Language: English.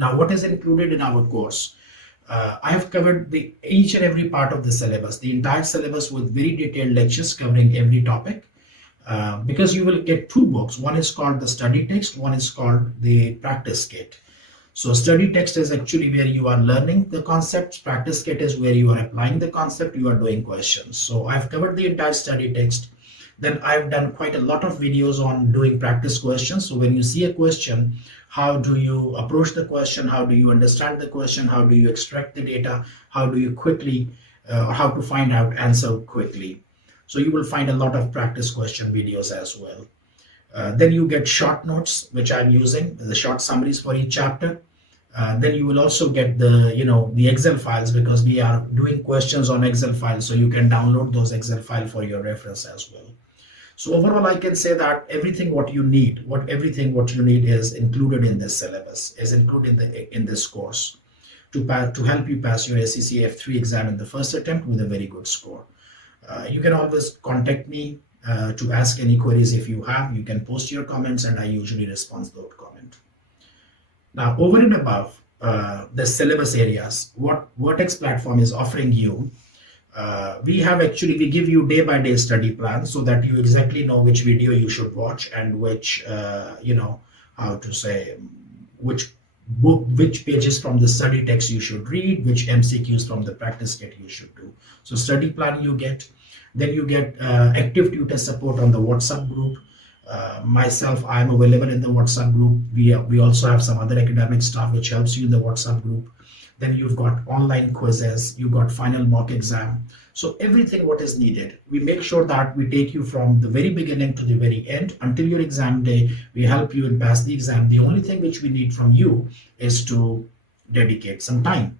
Now, what is included in our course? I have covered each and every part of the syllabus, the entire syllabus with very detailed lectures covering every topic. Because you will get two books. One is called the study text, one is called the practice kit. So study text is actually where you are learning the concepts. Practice kit is where you are applying the concept, you are doing questions. So I've covered the entire study text. Then I've done quite a lot of videos on doing practice questions. So when you see a question, how do you approach the question? How do you understand the question? How do you extract the data? How do you quickly, how to find out answer quickly? So you will find a lot of practice question videos as well. Then you get short notes, which I'm using, the short summaries for each chapter. Then you will also get the Excel files, because we are doing questions on Excel files. So you can download those Excel files for your reference as well. So overall, I can say that everything what you need is included in this syllabus, is included in this course to help you pass your ACCA F3 exam in the first attempt with a very good score. You can always contact me to ask any queries if you have. You can post your comments, and I usually respond to those comments. Now, over and above the syllabus areas, what Vertex platform is offering you, we give you day-by-day study plan, so that you exactly know which video you should watch, and which which pages from the study text you should read, which MCQs from the practice kit you should do. So study plan you get. Then you get active tutor support on the WhatsApp group. Myself, I'm available in the WhatsApp group. We also have some other academic staff which helps you in the WhatsApp group. Then you've got online quizzes, you've got final mock exam. So everything what is needed, we make sure that we take you from the very beginning to the very end until your exam day. We help you and pass the exam. The only thing which we need from you is to dedicate some time.